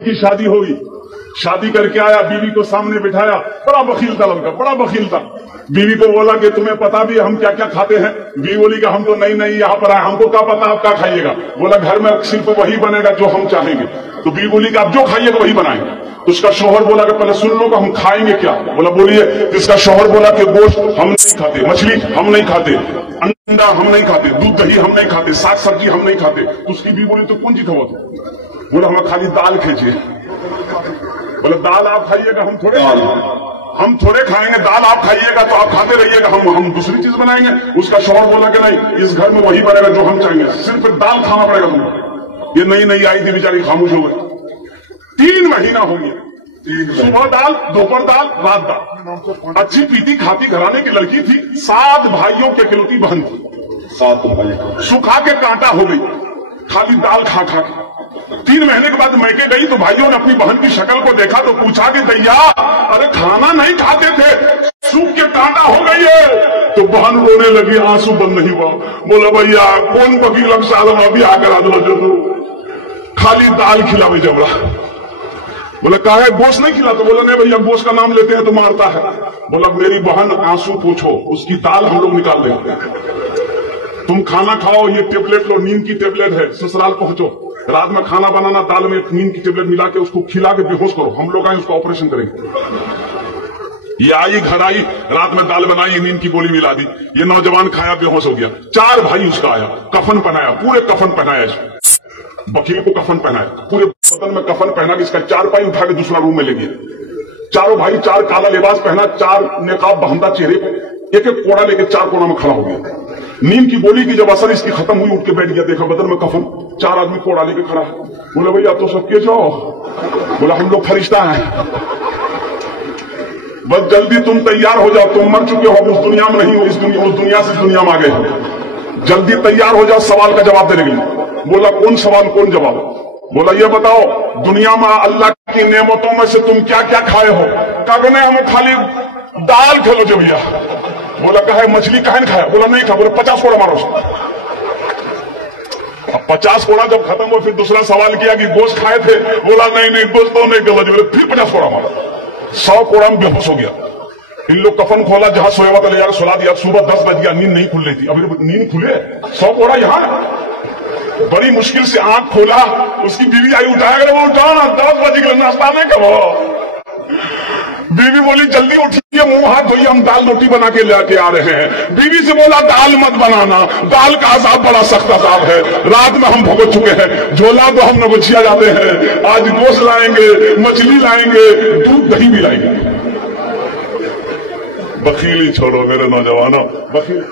کی شادی ہوئی، شادی کر کے آیا، بیوی کو سامنے بٹھایا، بڑا بخیل تھا لڑکا، بڑا بخیل تھا۔ بیوی کو بولا کہ تمہیں پتا بھی ہم کیا کیا کھاتے ہیں؟ بیوی بولی کہ ہم تو نہیں یہاں پر آئے، ہم کو کیا پتا آپ کیا کھائیے گا؟ بولا گھر میں صرف وہی بنے گا جو ہم چاہیں گے۔ تو بیوی بولی کہ آپ جو کھائیے گا وہی بنائیں گے۔ تو اس کا شوہر بولا کہ پہلے سن لو کہ ہم کھائیں گے کیا؟ بولا بولیے۔ اس کا شوہر بولا کہ گوشت ہم نہیں کھاتے، مچھلی ہم نہیں کھاتے، انڈا ہم نہیں کھاتے، دودھ دہی ہم نہیں کھاتے، ساگ سبزی ہم نہیں کھاتے۔ تو اس کی بیوی بولی تو کون چیز ہوا تھا؟ بولا ہمیں خالی دال کھینچیے۔ بولا دال آپ کھائیے گا، ہم تھوڑے کھائیں گے، دال آپ کھائیے گا تو آپ کھاتے رہیے گا، ہم دوسری چیز بنائیں گے۔ اس کا شوہر بولا کہ نہیں، اس گھر میں وہی بنے گا جو ہم چاہیں گے، صرف دال کھانا پڑے گا تم کو۔ یہ نئی آئی تھی بیچاری، خاموش ہو گئی۔ 3 مہینہ ہو گیا، صبح دال، دوپہر دال، رات دال۔ اچھی پیتی کھاتی گھرانے کی لڑکی تھی، 7 بھائیوں کی اکلوتی بہن تھی، 7 بھائی سکھا کے کانٹا ہو گئی خالی دال کھا کے۔ 3 مہینے کے بعد میکے گئی تو بھائیوں نے اپنی بہن کی شکل کو دیکھا تو پوچھا کہ دیا ارے کھانا نہیں کھاتے تھے، سوکھ کے کانٹا ہو گئی ہے۔ تو بہن رونے لگی، آنسو بند نہیں ہوا۔ بولا بھیا کون وکیل صاحب ابھی آ کر آدھو جو خالی دال کھلا میں جبرا۔ بولا کہا ہے گوشت نہیں کھلاتا؟ بولا نہیں بھیا گوشت کا نام لیتے ہیں تو مارتا ہے۔ بولا میری بہن آنسو پوچھو، اس کی دال ہم لوگ نکال دیں گے، تم کھانا کھاؤ، یہ ٹیبلٹ لو، نیند کی ٹیبلٹ ہے، سسرال پہنچو، رات میں کھانا بنانا، دال میں نیند کی ٹیبلٹ ملا کے اس کو کھلا کے بے ہوش کرو، ہم لوگ آئیں اس کا آپریشن کریں گے۔ یہ آئی گھر آئی، رات میں دال بنائی، نیند کی گولی ملا دی، یہ نوجوان کھایا بے ہوش ہو گیا۔ 4 بھائی اس کا آیا، کفن پہنایا، پورے کفن پہنایا، وکیل کو کفن پہنایا، پورے بدن میں کفن پہنا کے اس کا 4 پائی اٹھا کے دوسرا روم میں لے گیا۔ چاروں بھائی 4 کالا لباس پہنا، 4 نقاب بہندہ چہرے پہ، ایک کوڑا لے کے 4 کوڑا میں کھڑا ہو گیا۔ نیند کی گولی کی جب اثر اس کی ختم ہوئی، اٹھ کے بیٹھ گیا، دیکھا بدن میں کفن، 4 آدمی کوڑا لے کے کھڑا ہے۔ بولا بھیا تو سب کے جاؤ؟ بولا ہم لوگ فرشتہ ہیں، بس جلدی تم تیار ہو جاؤ، تم مر چکے ہو، اس دنیا میں نہیں ہو، اس دنیا سے اس دنیا میں آ گئے، جلدی تیار ہو جاؤ سوال کا جواب دینے کے لیے۔ بولا کون سوال کون جواب؟ بولا یہ بتاؤ دنیا میں اللہ کی نعمتوں میں سے تم کیا کیا کھائے ہو؟ کہا کہ نہیں ہمیں خالی دال کھلو جو بھیا۔ بولا کہا مچھلی کہاں نہیں کھایا؟ بولا نہیں کھا۔ بولا 50 کوڑا مارو اس کو۔ اب 50 کوڑا جب ختم ہو پھر دوسرا سوال کیا کہ گوشت کھائے تھے؟ بولا نہیں گوشت تو نہیں کھایا۔ بولے پھر 50 کوڑا مارا، 100 کوڑا میں بے ہوش ہو گیا۔ ان لوگ کفن کھولا، جہاں سویا ہوا تھا لے جا کے سلا دیا۔ صبح 10 بج گیا، نیند نہیں کھل رہی تھی، ابھی نیند کھلے، 100 کوڑا یہاں۔ بڑی مشکل سے آنکھ کھولا، اس کی بیوی آئی اٹھایا کہ وہ اٹھا نا، 10 بج گئے، ناشتہ نہیں کرو۔ بیوی بولی جلدی اٹھیے، منہ ہاتھ دھوئیے، ہم دال روٹی بنا کے لے کے آ رہے ہیں۔ بیوی سے بولا دال مت بنانا، دال کا عذاب بڑا سخت عذاب ہے، رات میں ہم بھگت چکے ہیں، جھولا تو ہم نگوچیا جاتے ہیں، آج گوشت لائیں گے، مچھلی لائیں گے، دودھ دہی بھی لائیں گے۔ بخیلی چھوڑو میرے نوجوانوں، بخیل